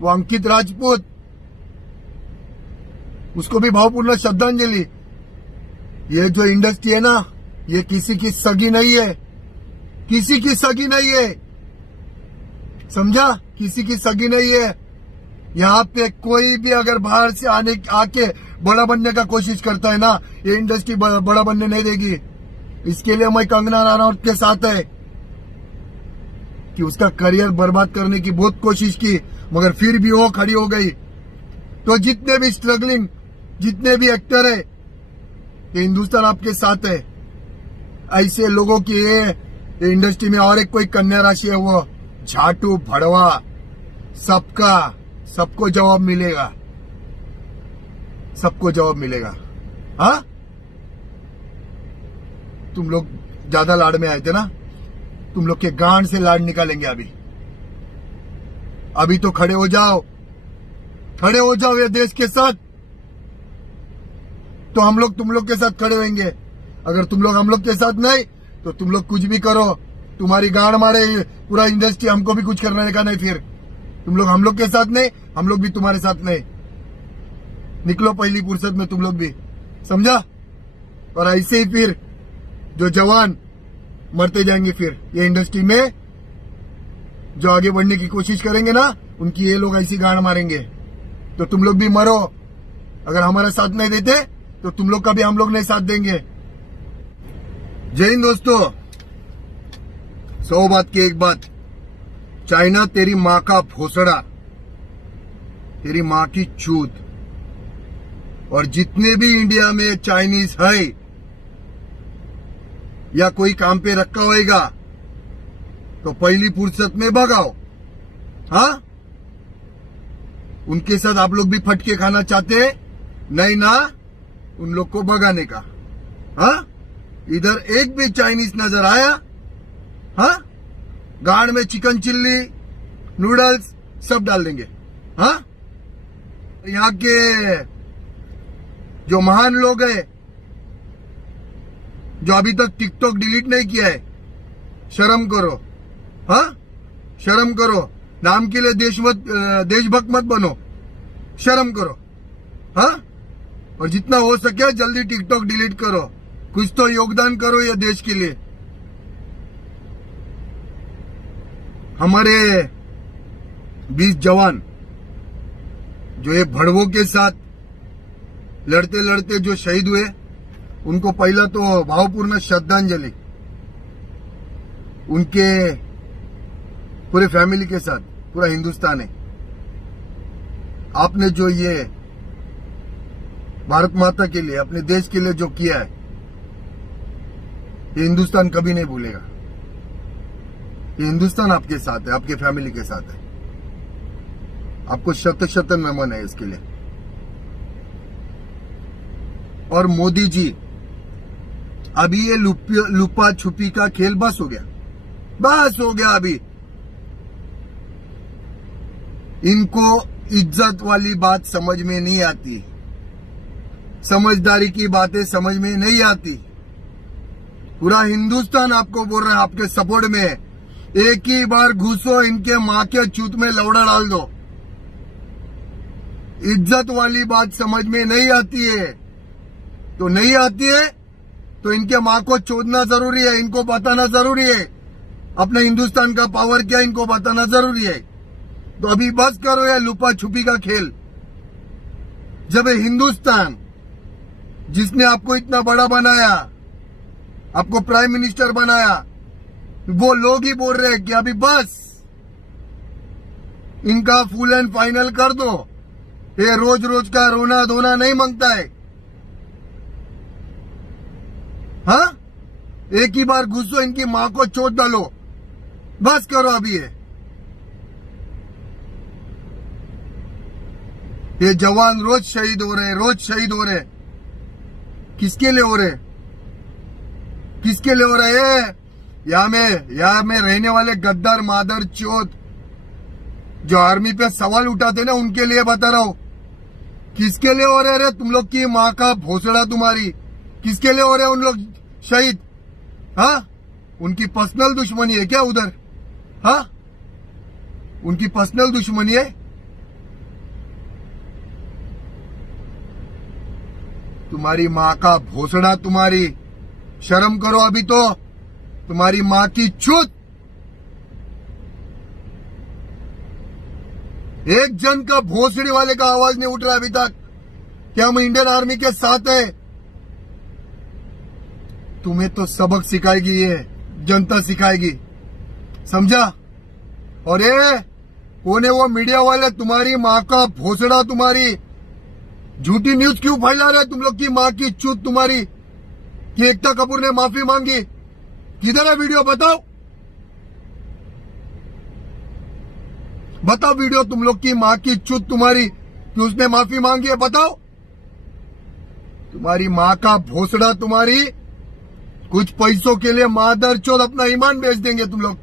वो अंकित राजपूत, उसको भी भावपूर्ण श्रद्धांजलि। ये जो इंडस्ट्री है ना, ये किसी की सगी नहीं है, किसी की सगी नहीं है, समझा? किसी की सगी नहीं है। यहाँ पे कोई भी अगर बाहर से आके बड़ा बनने का कोशिश करता है ना, ये इंडस्ट्री बड़ा बनने नहीं देगी। इसके लिए मैं कंगना रनौत के साथ है कि उसका करियर बर्बाद करने की बहुत कोशिश की, मगर फिर भी वो खड़ी हो गई। तो जितने भी स्ट्रगलिंग, जितने भी एक्टर है, ये हिंदुस्तान आपके साथ है। ऐसे लोगों की ये इंडस्ट्री में और एक कोई कन्या राशि है, वो झाटू भड़वा, सबको जवाब मिलेगा, सबको जवाब मिलेगा। हाँ, तुम लोग ज्यादा लाड़ में आए थे ना, तुम लोग के गांड से लाड़ निकालेंगे। अभी तो खड़े हो जाओ, खड़े हो जाओ ये देश के साथ, तो हम लोग तुम लोग के साथ खड़े होंगे। अगर तुम लोग हम लोग के साथ नहीं, तो तुम लोग कुछ भी करो, तुम्हारी गांड मारे पूरा इंडस्ट्री, हमको भी कुछ करने का नहीं। फिर तुम लोग हम लोग के साथ नहीं, हम लोग भी तुम्हारे साथ नहीं। निकलो पहली फुर्सत में तुम लोग भी, समझा? और ऐसे ही फिर जो जवान मरते जाएंगे, फिर ये इंडस्ट्री में जो आगे बढ़ने की कोशिश करेंगे ना, उनकी ये लोग ऐसी गांड मारेंगे। तो तुम लोग भी मरो। अगर हमारा साथ नहीं देते तो तुम लोग का भी हम लोग नहीं साथ देंगे। जय हिंद दोस्तों। 100 बात की एक बात, चाइना तेरी माँ का भोसड़ा, तेरी माँ की चूत। और जितने भी इंडिया में चाइनीज है या कोई काम पे रखा होएगा, तो पहली फुर्सत में भगाओ। हाँ, उनके साथ आप लोग भी फटके खाना चाहते नहीं ना, उन लोग को भगाने का। हाँ, इधर एक भी चाइनीज नजर आया, हाँ, गांड में चिकन चिल्ली, नूडल्स सब डाल देंगे। हाँ, यहाँ के जो महान लोग हैं, जो अभी तक टिकटॉक डिलीट नहीं किया है, शर्म करो। हाँ, शर्म करो। नाम के लिए देशभक्त मत बनो, शर्म करो। हाँ, और जितना हो सके जल्दी टिकटॉक डिलीट करो, कुछ तो योगदान करो ये देश के लिए। हमारे 20 जवान जो ये भड़वों के साथ लड़ते लड़ते जो शहीद हुए, उनको पहला तो भावपूर्ण श्रद्धांजलि। उनके पूरे फैमिली के साथ पूरा हिंदुस्तान है। आपने जो ये भारत माता के लिए, अपने देश के लिए जो किया है, ये हिंदुस्तान कभी नहीं भूलेगा। ये हिंदुस्तान आपके साथ है, आपके फैमिली के साथ है। आपको शत नमन है इसके लिए। और मोदी जी, अभी ये लुपा छुपी का खेल बस हो गया, बस हो गया। अभी इनको इज्जत वाली बात समझ में नहीं आती, समझदारी की बातें समझ में नहीं आती। पूरा हिंदुस्तान आपको बोल रहा है, आपके सपोर्ट में। एक ही बार घुसो, इनके माँ के चूत में लौड़ा डाल दो। इज्जत वाली बात समझ में नहीं आती है, तो नहीं आती है तो इनके माँ को चोदना जरूरी है, इनको बताना जरूरी है। अपने हिंदुस्तान का पावर क्या इनको बताना जरूरी है। तो अभी बस करो या लुपा छुपी का खेल। जब हिंदुस्तान, जिसने आपको इतना बड़ा बनाया, आपको प्राइम मिनिस्टर बनाया, वो लोग ही बोल रहे हैं कि अभी बस इनका फुल एंड फाइनल कर दो। ये रोज रोज का रोना धोना नहीं मांगता है। हाँ, एक ही बार घुसो, इनकी मां को चोट डालो, बस करो अभी। ये जवान रोज शहीद हो रहे, रोज शहीद हो रहे। किसके लिए हो रहे, किसके लिए हो रहे हैं? यहाँ में रहने वाले गद्दार मादर चोत जो आर्मी पे सवाल उठाते ना, उनके लिए बता रहा हूं। किसके लिए हो रहे रे? तुम लोग की माँ का भोसड़ा तुम्हारी। किसके लिए हो रहे उन लोग शहीद? हाँ, उनकी पर्सनल दुश्मनी है क्या उधर? हाँ, उनकी पर्सनल दुश्मनी है। तुम्हारी माँ का भोसड़ा, तुम्हारी शर्म करो अभी तो, तुम्हारी माँ की चूत। एक जन का भोसड़ी वाले का आवाज नहीं उठ रहा अभी तक कि हम इंडियन आर्मी के साथ है। तुम्हें तो सबक सिखाएगी ये जनता, सिखाएगी, समझा। और ये कौन है वो मीडिया वाले, तुम्हारी माँ का भोसड़ा, तुम्हारी झूठी न्यूज क्यों फैला रहे तुम लोग की माँ की चूत तुम्हारी कि एकता कपूर ने माफी मांगी। किधर है वीडियो, बताओ बताओ वीडियो, तुम लोग की माँ की चूत तुम्हारी कि उसने माफी मांगी है, बताओ। तुम्हारी माँ का भोसड़ा, तुम्हारी कुछ पैसों के लिए मादर चोद अपना ईमान बेच देंगे तुम लोग।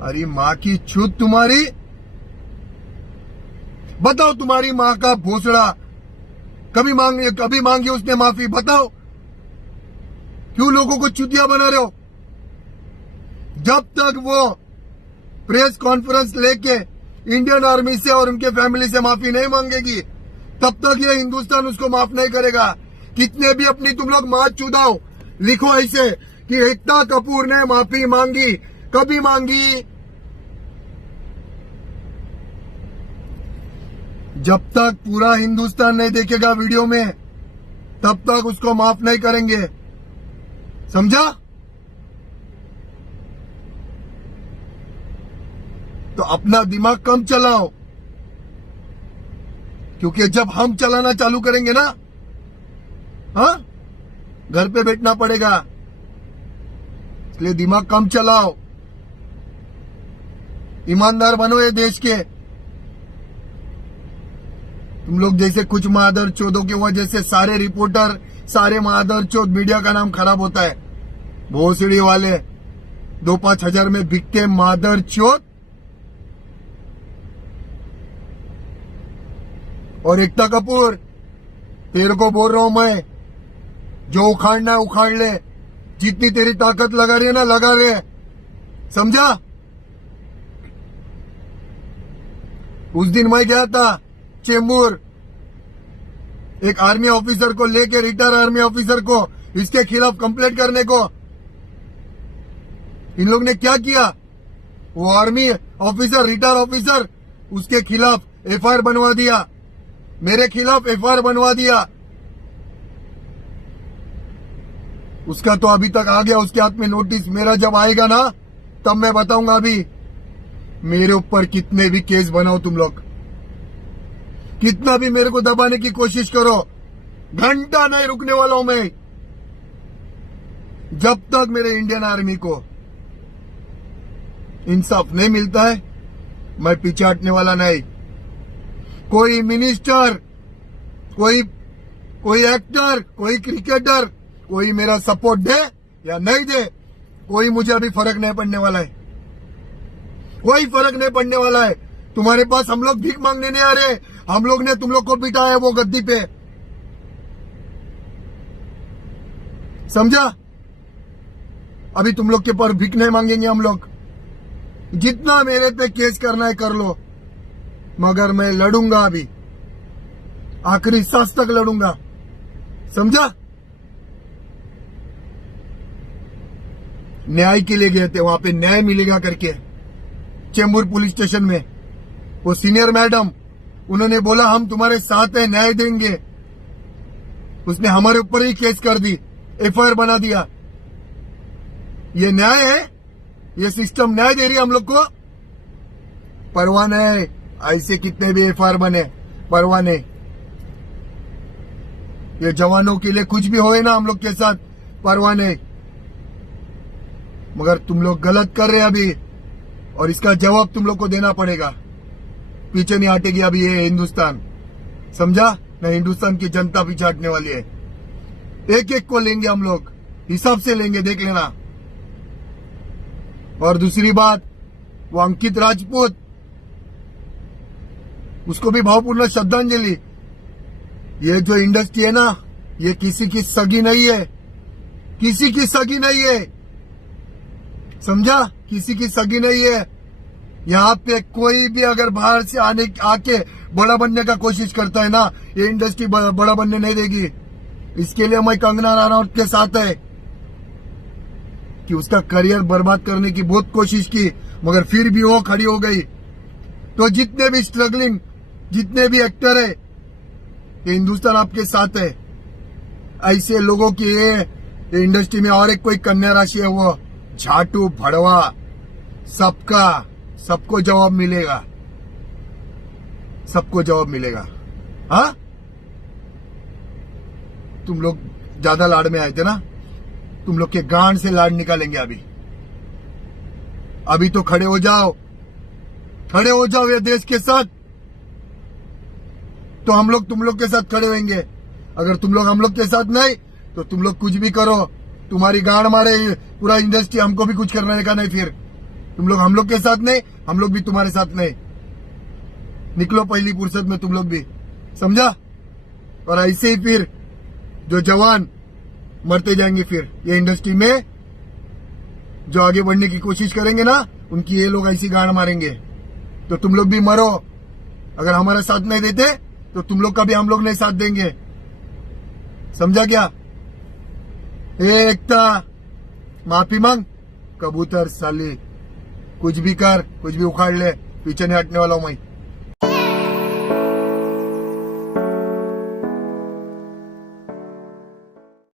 अरे माँ की चूत तुम्हारी, बताओ तुम्हारी माँ का भोसड़ा कभी मांगी उसने माफी, बताओ। क्यों लोगों को चुतिया बना रहे हो? जब तक वो प्रेस कॉन्फ्रेंस लेके इंडियन आर्मी से और उनके फैमिली से माफी नहीं मांगेगी, तब तक ये हिंदुस्तान उसको माफ नहीं करेगा। कितने भी अपनी तुम लोग माँ चुदाओ, लिखो ऐसे कि एकता कपूर ने माफी मांगी, कभी मांगी। जब तक पूरा हिंदुस्तान नहीं देखेगा वीडियो में, तब तक उसको माफ नहीं करेंगे, समझा। तो अपना दिमाग कम चलाओ, क्योंकि जब हम चलाना चालू करेंगे ना, हाँ, घर पे बैठना पड़ेगा। इसलिए दिमाग कम चलाओ, ईमानदार बनो ये देश के। तुम लोग जैसे कुछ मादर चौधों की वजह से सारे रिपोर्टर, सारे मादर चौध मीडिया का नाम खराब होता है। भोसड़ी वाले 2-5 हजार में बिकते मादर चौध। और एकता कपूर, तेरे को बोल रहा हूं मैं, जो उखाड़ना है उखाड़ ले, जितनी तेरी ताकत लगा रही है ना, लगा रहे, समझा। उस दिन मैं गया था चेंबूर, एक आर्मी ऑफिसर को लेके, रिटायर आर्मी ऑफिसर को, इसके खिलाफ कंप्लेंट करने को। इन लोग ने क्या किया, वो आर्मी ऑफिसर, रिटायर ऑफिसर, उसके खिलाफ एफआईआर बनवा दिया, मेरे खिलाफ एफआईआर बनवा दिया। उसका तो अभी तक आ गया उसके हाथ में नोटिस। मेरा जब आएगा ना, तब मैं बताऊंगा। अभी मेरे ऊपर कितने भी केस बनाओ तुम लोग, कितना भी मेरे को दबाने की कोशिश करो, घंटा नहीं रुकने वाला हूं मैं। जब तक मेरे इंडियन आर्मी को इंसाफ नहीं मिलता है, मैं पीछे हटने वाला नहीं। कोई मिनिस्टर, कोई एक्टर, कोई क्रिकेटर, कोई मेरा सपोर्ट दे या नहीं दे, कोई मुझे अभी फर्क नहीं पड़ने वाला है, कोई फर्क नहीं पड़ने वाला है। तुम्हारे पास हम लोग भीख मांगने नहीं आ रहे, हम लोग ने तुम लोग को बिठाया है वो गद्दी पे, समझा। अभी तुम लोग के पर भीख नहीं मांगेंगे हम लोग। जितना मेरे पे केस करना है कर लो, मगर मैं लड़ूंगा, अभी आखिरी सांस तक लड़ूंगा, समझा। न्याय के लिए गए थे, वहां पे न्याय मिलेगा करके चेंबूर पुलिस स्टेशन में। वो सीनियर मैडम, उन्होंने बोला हम तुम्हारे साथ है, न्याय देंगे। उसने हमारे ऊपर ही केस कर दी, एफआईआर बना दिया। ये न्याय है? ये सिस्टम न्याय दे रही है हम लोग को? परवाह नहीं, ऐसे कितने भी एफआईआर बने, परवाह नहीं। ये जवानों के लिए कुछ भी होए ना हम लोग के साथ, परवाह नहीं। मगर तुम लोग गलत कर रहे अभी, और इसका जवाब तुम लोग को देना पड़ेगा। पीछे नहीं हटेगी अभी ये हिंदुस्तान, समझा ना। हिंदुस्तान की जनता पीछे हटने वाली है। एक एक को लेंगे हम लोग, हिसाब से लेंगे, देख लेना। और दूसरी बात, वो अंकित राजपूत, उसको भी भावपूर्ण श्रद्धांजलि। ये जो इंडस्ट्री है ना, ये किसी की सगी नहीं है, किसी की सगी नहीं है, समझा। किसी की सगी नहीं है। यहाँ पे कोई भी अगर बाहर से आके बड़ा बनने का कोशिश करता है ना, ये इंडस्ट्री बड़ा बनने नहीं देगी। इसके लिए मैं कंगना रनौत के साथ है कि उसका करियर बर्बाद करने की बहुत कोशिश की, मगर फिर भी वो खड़ी हो गई। तो जितने भी स्ट्रगलिंग, जितने भी एक्टर है, ये हिंदुस्तान आपके साथ है। ऐसे लोगों की ये इंडस्ट्री में और एक कोई कन्या राशि है, वो झाटू भड़वा, सबको जवाब मिलेगा, सबको जवाब मिलेगा। हाँ, तुम लोग ज्यादा लाड़ में आए थे ना, तुम लोग के गांड से लाड़ निकालेंगे अभी तो खड़े हो जाओ ये देश के साथ, तो हम लोग तुम लोग के साथ खड़े होंगे। अगर तुम लोग हम लोग के साथ नहीं, तो तुम लोग कुछ भी करो, तुम्हारी गांड मारे पूरा इंडस्ट्री, हमको भी कुछ करने का नहीं। फिर तुम लोग हम लोग के साथ नहीं, हम लोग भी तुम्हारे साथ नहीं। निकलो पहली फुर्सत में तुम लोग भी, समझा? और ऐसे ही फिर जो जवान मरते जाएंगे, फिर ये इंडस्ट्री में जो आगे बढ़ने की कोशिश करेंगे ना, उनकी ये लोग ऐसी गांड मारेंगे। तो तुम लोग भी मरो। अगर हमारा साथ नहीं देते तो तुम लोग का भी हम लोग नहीं साथ देंगे, समझा क्या? एकता, माफी मांग, कबूतर साली, कुछ भी कर, कुछ भी उखाड़ ले, पीछे नहीं हटने वाला हूं मैं।